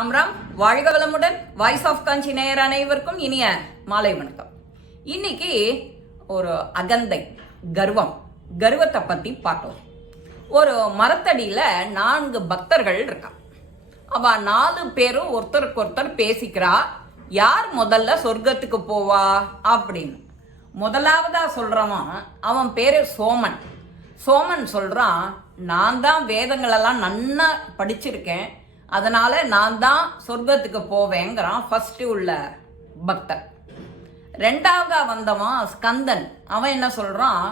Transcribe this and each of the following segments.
ராம் ராம் வாழ்க வளமுடன் voice of காஞ்சி நேயர் அனைவருக்கும் இனிய மாலை வணக்கம். இன்னைக்கு ஒரு அகந்தை கர்வம் கர்வத்தை பற்றி பார்த்தோம். ஒரு மரத்தடியில் நான்கு பக்தர்கள் இருக்கா அவ நாலு பேரும் ஒருத்தருக்கு ஒருத்தர் பேசிக்கிறா யார் முதல்ல சொர்க்கத்துக்கு போவா? அப்படின்னு. முதலாவதா சொல்றவன் அவன் பேரு சோமன். சோமன் சொல்றான் நான் தான் வேதங்களெல்லாம் நன்னா படிச்சிருக்கேன். அதனால நான் தான் சொர்க்கத்துக்கு போவேங்கிறான் ஃபர்ஸ்ட் உள்ள பக்தர் ரெண்டாவதாக வந்தவன் ஸ்கந்தன். அவன் என்ன சொல்றான்?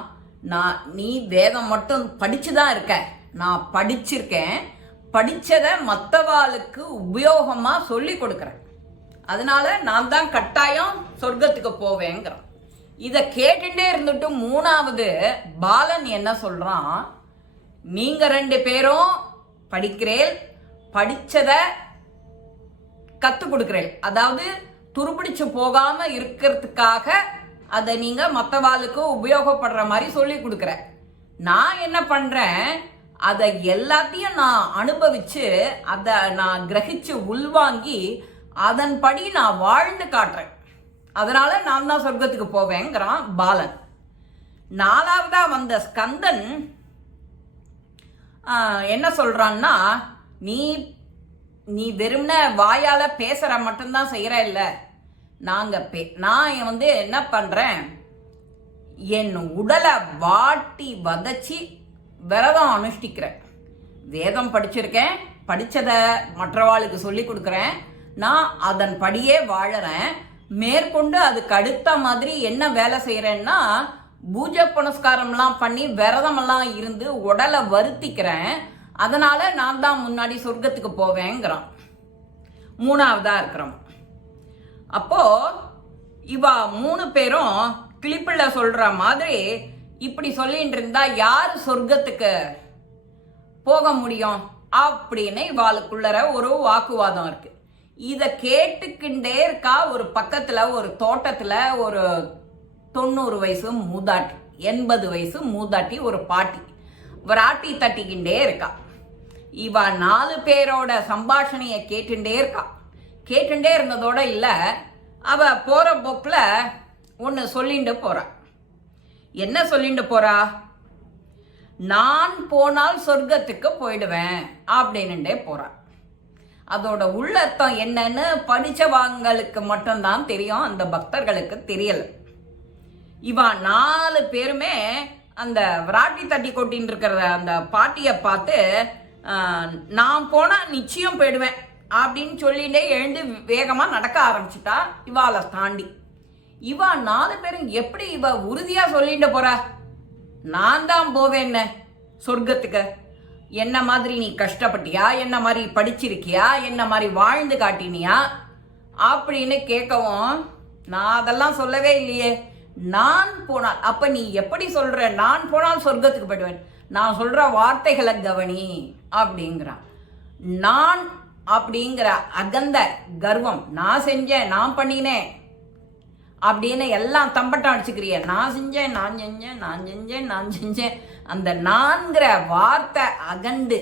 நான் நீ வேதம் மட்டும் படித்து தான் இருக்க. நான் படிச்சிருக்கேன். படித்ததை மற்றவாளுக்கு உபயோகமாக சொல்லி கொடுக்குறேன். அதனால நான் தான் கட்டாயம் சொர்க்கத்துக்கு போவேங்கிறான். இதை கேட்டுட்டே இருந்துட்டு மூணாவது பாலன் என்ன சொல்கிறான் நீங்கள் ரெண்டு பேரும் படிக்கிறேன் படித்ததை கற்றுக் கொடுக்குறேன் அதாவது துருப்பிடிச்சு போகாமல் இருக்கிறதுக்காக அதை நீங்கள் மற்றவாளுக்கு உபயோகப்படுற மாதிரி சொல்லி கொடுக்குறேன். நான் என்ன பண்ணுறேன் அதை எல்லாத்தையும் நான் அனுபவித்து அதை நான் கிரகித்து உள்வாங்கி அதன்படி நான் வாழ்ந்து காட்டுறேன். அதனால் நான் தான் சொர்க்கத்துக்கு போவேங்கிறான் பாலன். நாலாவதாக வந்த ஸ்கந்தன் என்ன சொல்கிறான்னா நீ நீ வெறும்ன வாயால் பேசுகிற மட்டும்தான் செய்கிற இல்லை. நாங்கள் பே நான் வந்து என்ன பண்ணுறேன் என் உடலை வாட்டி வதச்சி விரதம் அனுஷ்டிக்கிறேன். வேதம் படிச்சிருக்கேன் படித்ததை மற்றவாளுக்கு சொல்லி கொடுக்குறேன். நான் அதன் படியே வாழறேன். மேற்கொண்டு அதுக்கு அடுத்த மாதிரி என்ன வேலை செய்கிறேன்னா பூஜை புனஸ்காரம்லாம் பண்ணி விரதமெல்லாம் இருந்து உடலை வருத்திக்கிறேன். அதனால நான் தான் முன்னாடி சொர்க்கத்துக்கு போவேங்கிறான். மூணாவதா இருக்கிறோம் அப்போ இவா மூணு பேரும் கிளிப்பிள்ள சொல்ற மாதிரி இப்படி சொல்லிட்டு இருந்தா யார் சொர்க்கத்துக்கு போக முடியும்? அப்படின்னு இவாளுக்குள்ளற ஒரு வாக்குவாதம் இருக்கு. இதை கேட்டுக்கிண்டே இருக்கா ஒரு பக்கத்தில் ஒரு தோட்டத்தில் ஒரு தொண்ணூறு வயசு மூதாட்டி எண்பது வயசு மூதாட்டி ஒரு பாட்டி. விராட்டி தட்டிக்கிண்டே இருக்கா. இவ நாலு பேரோட சம்பாஷணைய கேட்டுட்டே இருக்கா. கேட்டுட்டே இருந்ததோட இல்ல அவ போற போக்குல ஒன்னு சொல்லிட்டு போறா. என்ன சொல்லிட்டு போறா? நான் போனால் சொர்க்கத்துக்கு போயிடுவேன் அப்படின்னுட்டே போறா. அதோட உள்ளர்த்தம் என்னன்னு படிச்சவங்களுக்கு மட்டும்தான் தெரியும் அந்த பக்தர்களுக்கு தெரியல. இவா நாலு பேருமே அந்த விராட்டி தட்டி கொட்டின்னு இருக்கிற அந்த பாட்டியை பார்த்து நான் போனால் நிச்சயம் போயிடுவேன் அப்படின்னு சொல்லிட்டே எழுந்து வேகமாக நடக்க ஆரம்பிச்சிட்டா இவாளை தாண்டி. இவா நாலு பேரும் எப்படி இவ உறுதியாக சொல்லிட்டு போறா? நான் தான் போவேன்னு சொர்க்கத்துக்கு. என்ன மாதிரி நீ கஷ்டப்பட்டியா? என்ன மாதிரி படிச்சிருக்கியா? என்ன மாதிரி வாழ்ந்து காட்டினியா? அப்படின்னு கேட்கவும் நான் அதெல்லாம் சொல்லவே இல்லையே. நான் போனால் அப்ப நீ எப்படி சொல்ற? நான் போனால் சொர்க்கத்துக்கு போயிடுவேன் நான் சொல்ற வார்த்தைகளை கவனி அப்படிங்கிறான். நான் அப்படிங்கிற அகந்த கர்வம் நான் செஞ்சேன் நான் பண்ணினேன் அப்படின்னு எல்லாம் தம்பட்டம் அடிச்சுக்கிறிய. நான் செஞ்சேன் நான் செஞ்சேன் நான் செஞ்சேன் நான் செஞ்சேன். அந்த நான்கிற வார்த்தை அகண்டு.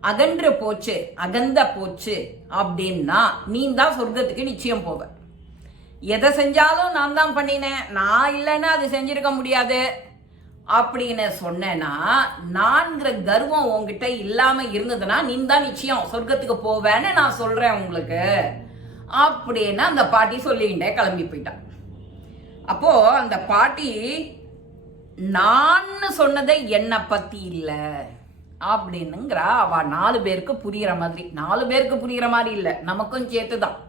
அகன்று போச்சு அகந்த போச்சு அப்படின்னா நீ தான் சொர்க்கத்துக்கு நிச்சயம் போவ. எதை செஞ்சாலும் நான் தான் பண்ணினேன். நான் இல்லைன்னா அது செஞ்சிருக்க முடியாது. அப்படின்னு சொன்னேன்னா நான்கிற கர்வம் உங்ககிட்ட இல்லாம இருந்ததுன்னா நீ தான் நிச்சயம் சொர்க்கத்துக்கு போவேன்னு நான் சொல்றேன் உங்களுக்கு. அப்படின்னு அந்த பாட்டி சொல்லிக்கிட்டே கிளம்பி போயிட்டான். அப்போ அந்த பாட்டி நான் சொன்னதை என்னை பத்தி இல்லை. அப்படின்னுங்கிறா. அவ நாலு பேருக்கு புரிகிற மாதிரி. நாலு பேருக்கு புரிகிற மாதிரி இல்லை. நமக்கும் சேர்த்து தான்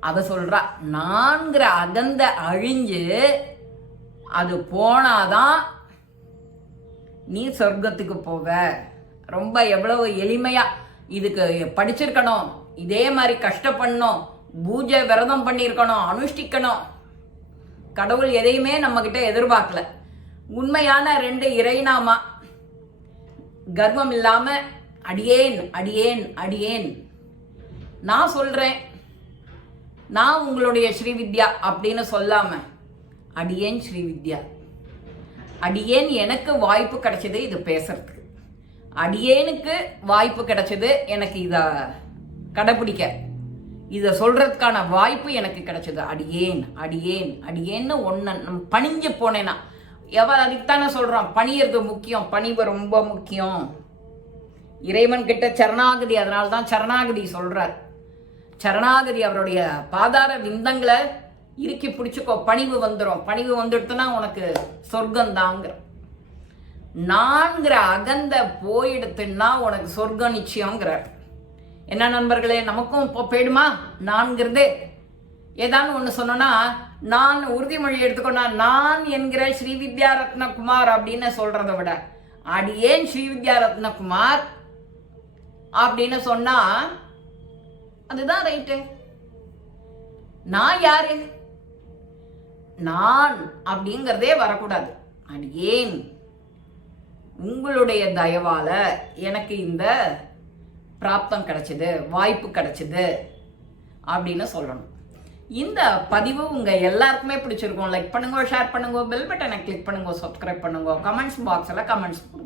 அதை சொல்கிறா நான்கிற அகந்த அழிஞ்சு அது போனாதான் நீ சொர்க்கத்துக்கு போவ. ரொம்ப எவ்வளவு எளிமையா இதுக்கு படிச்சிருக்கணும். இதே மாதிரி கஷ்டப்படணும். பூஜை விரதம் பண்ணியிருக்கணும். அனுஷ்டிக்கணும். கடவுள் எதையுமே நம்ம கிட்ட எதிர்பார்க்கல. உண்மையான ரெண்டு இறைநாமா. கர்வம் இல்லாம அடியேன் அடியேன் அடியேன். நான் சொல்றேன் நான் உங்களுடைய ஸ்ரீவித்யா அப்படின்னு சொல்லாம அடியேன் ஸ்ரீவித்யா. அடியேன் எனக்கு வாய்ப்பு கிடைச்சது இது பேசுறதுக்கு. அடியேனுக்கு வாய்ப்பு கிடைச்சது எனக்கு இத கடைப்பிடிக்க இதை சொல்றதுக்கான வாய்ப்பு எனக்கு கிடைச்சது. அடியேன் அடியேன் அடியேன்னு ஒன்று பணிஞ்சு போனேன்னா எவ அதுக்குத்தானே சொல்கிறான் பணியறது முக்கியம் பணிவு ரொம்ப முக்கியம். இறைவன் கிட்ட சரணாகதி அதனால தான் சரணாகதி சொல்றார். சரணாகதி அவருடைய பாதார விந்தங்களை இறுக்கி பிடிச்சிக்கோ. பணிவு வந்துடும் பணிவு வந்துடுத்துனா உனக்கு சொர்க்கந்தாங்கிற நான்கிற அகந்த போயிடுத்துன்னா உனக்கு சொர்க்கம் நிச்சயங்கிறார் என்ன நண்பர்களே நமக்கும் இப்போ போயிடுமா? நான்கிறது. ஏதான்னு ஒன்று சொன்னோன்னா நான் உறுதிமொழி எடுத்துக்கொண்டா நான் என்கிற ஸ்ரீ வித்யா ரத்னகுமார் அப்படின்னு சொல்கிறத விட அடியேன் ஸ்ரீ வித்யா ரத்னகுமார் அப்படின்னு சொன்னா அதுதான் ரைட்டு நான் யாரு? நான் அப்படிங்கிறதே வரக்கூடாது. அடியேன் உங்களுடைய தயவால எனக்கு இந்த பிராப்தம் கிடைச்சது வாய்ப்பு கிடைச்சது அப்படின்னு சொல்லணும். இந்த பதிவு உங்க எல்லாருக்குமே பிடிச்சிருக்கும். லைக் பண்ணுங்க ஷேர் பண்ணுங்க பெல் பட்டனை கிளிக் பண்ணுங்க சப்ஸ்கிரைப் பண்ணுங்க. கமெண்ட்ஸ் பாக்ஸில் கமெண்ட்ஸ் கொடுங்க